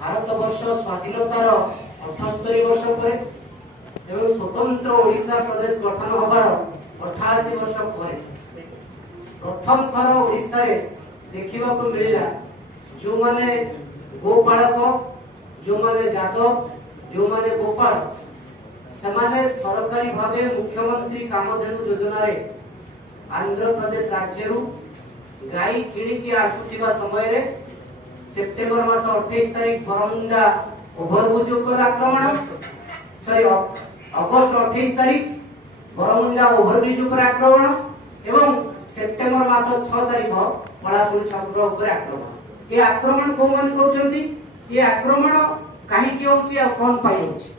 भारत वर्ष स्वाधीनतार 78 वर्ष पर एवं स्वतंत्र ओडिशा प्रदेश गठन होबार 88 वर्ष पर प्रथम थर ओडिशा रे देखिबा को मिलिला जो माने गोपालक जो माने जादव जो माने गोपाल समाने सरकारी भावे मुख्यमंत्री कामधेनु योजना रे आंध्र प्रदेश राज्य गाई किणी आसुथिबा समय रे सेप्टेम्बर मास 28 तारिख बरमुंडा ओभरब्रिज उपर आक्रमण सॉरी अगस्त 28 तारिख बरमुंडा ओभरब्रिज उपर आक्रमण एवं सेप्टेम्बर मास 6 तारिख पलाशुणी छात्र उपर आक्रमण। ये आक्रमण को मन करछंती ये आक्रमण काहे कि होची आ कोन पाई होची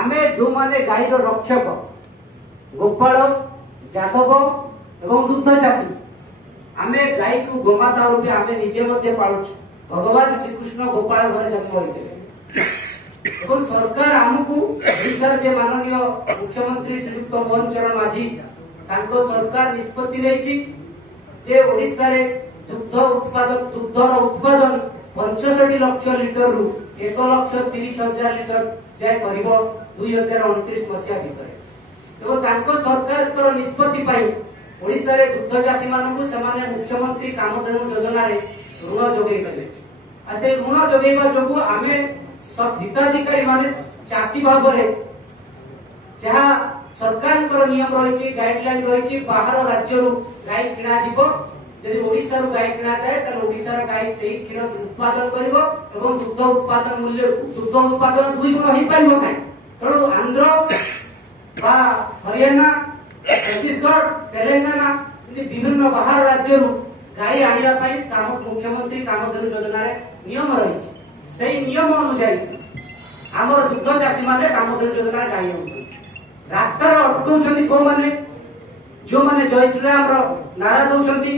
आमे जो माने गाईर रक्षक गोपाल जादव एवं दुग्ध चाषी आमे गाई को गोमाता रूपे आमे निजे मध्ये पाळुछु। भगवान श्री कृष्ण गोपाल घर जन्म होइते एवं सरकार हमकु ओडिशा जे माननीय मुख्यमंत्री श्रीयुक्त मोहन चरण माझी तांको सरकार निष्पत्ति लेछि जे ओडिशा रे दुग्धर उत्पादन 65 लाख लिटर रु 1,30,000 लिटर जाय करिवो 2029 मसिया भितर एवं तांको सरकार कर निष्पत्ति पाई ओडिशा रे दुग्ध चाषी मानकु समाने मुख्यमंत्री कामधेनु योजना रे ऋण जोगै देले आ से ऋण जोगैबा जोगु आमे सब हिताधिकारी माने चाषी भागरे जहा सरकार कर नियम रहिछि गाइडलाइन रहिछि बाहर राज्य रु गाय किना जिवो यदि ओडिशा रु गाय किना जाय त ओडिशा रा गाय सेही क्षीर उत्पादन करिवो एवं दुग्ध उत्पादन मूल्य दुग्ध उत्पादन दुई गुण होई पाइबो नै तणो आंध्र बा हरियाणा छत्तीसगढ़ तेलंगाना विभिन्न बाहर राज्य रु गाय आनिया पाई काम मुख्यमंत्री कामधेनु योजना रे नियम रहिछि सेही नियम अनुसार हमर दुग्ध चाषी माने कामधेनु योजना रे गाय होउछन रास्ता रे अटकौछन्ती को माने जो माने जय श्री राम रो नारा दउछन्ती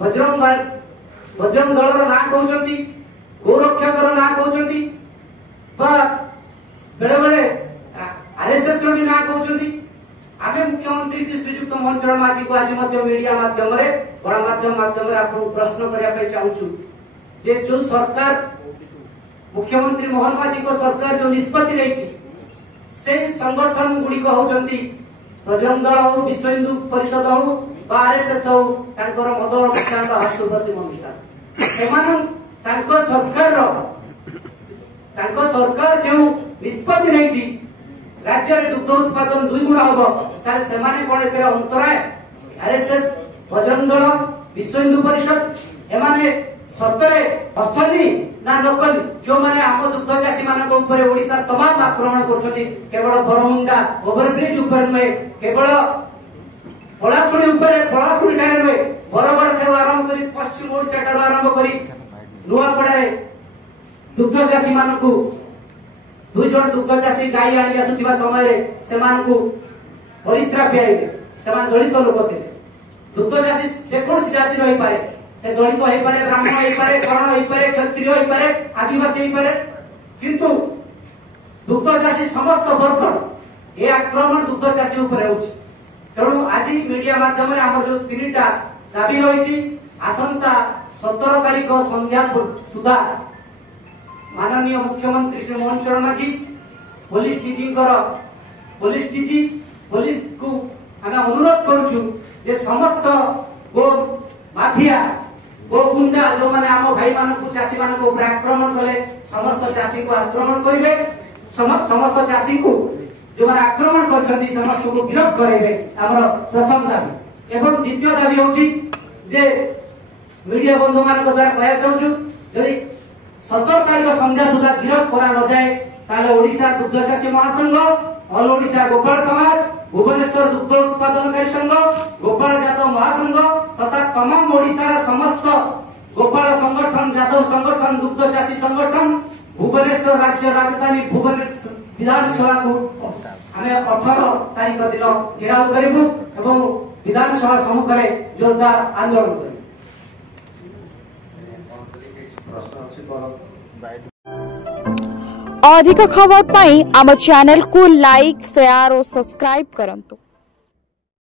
बजरंग दल रो ना कहउछन्ती गोरक्षक रो ना कहउछन्ती बा बेले बेले आरएसएस रो ना कहउछन्ती आमे मुख्यमंत्री के श्रीयुक्त मोहन चरण माझी को आज मध्य मीडिया माध्यम रे बड़ा माध्यम रे आपन प्रश्न करिया पे चाहूछु जे जो सरकार मुख्यमंत्री मोहन माझी को सरकार जो निष्पत्ति लेछि से संगठन गुडी को होचंती बजरंग दल हो विश्व हिंदू परिषद हो बा आरएसएस हो तांकर मदर अनुष्ठान बा हस्तु प्रति अनुष्ठान सेमान तांको सरकार जो निष्पत्ति लेछि राज्य रे दुग्ध उत्पादन दुई गुण होबो ताले सेमाने कोळे तेरा अंतराय आरएसएस बजरंग दल विश्व हिंदू परिषद एमाने सतरे असली ना नकली जो माने हम दुग्ध चाषी मानक ऊपर ओडिसा तमाम आक्रमण करछथि केवल बरमुंडा ओवरब्रिज ऊपर में केवल पलाशुणी ऊपर पलाशुणी ठारे में बरगड़ ठारे आरंभ करी पश्चिम ओडिसा ठारे आरंभ करी नुआपड़ा रे दुग्ध चाषी मानक दुई जन दुग्ध चाषी गाई आनी आसुथिबा समय रे सेमानकु परिश्रा पियाइले सेमान दलित लोक थे दुग्ध चाषी जे कोन जाति रही पारे से दलित होई पारे ब्राह्मण होई पारे कर्ण होई पारे क्षत्रिय होई पारे आदिवासी होई पारे किंतु दुग्ध चाषी समस्त वर्ग ए आक्रमण दुग्ध चाषी ऊपर होउची तेणु आज मीडिया माध्यम रे हमर जो तीनटा दाबी रहिछि आसंता 17 तारिख संध्या सुधा माननीय मुख्यमंत्री श्री मोहन चरण माझी पुलिस को हमें अनुरोध करूछु जे समस्त गो माफिया गो गुंडा जो माने आम भाई मानकु चाषी मानक ऊपर आक्रमण कले समस्त चाषी को आक्रमण करिवे समस्त चाषी को जो माने आक्रमण करछथि समस्त को गिरफ्त करिवे हमर प्रथम दाबी एवं द्वितीय दाबी होछि जे मीडिया बंधु मानक द्वारा कहया चाहूछु यदि 17 तारिख संध्या सुधा गिरफ्त करा न जाए ताले ओडिशा दुग्ध चाषी महासंघ ऑल ओडिशा गोपाल समाज भुवनेश्वर दुग्ध उत्पादनकारी संघ गोपाल जादव महासंघ तथा तमाम ओडिशा समस्त गोपाल संगठन जादव संगठन दुग्ध चाषी संगठन भुवनेश्वर राज्य राजधानी भुवनेश्वर विधानसभा को हमें 18 तारिख दिन घेराव करिबु एवं विधानसभा सम्मुख में जोरदार आंदोलन करिबु। अधिक खबर पाई आम चैनल को लाइक शेयर और सब्सक्राइब करंतु।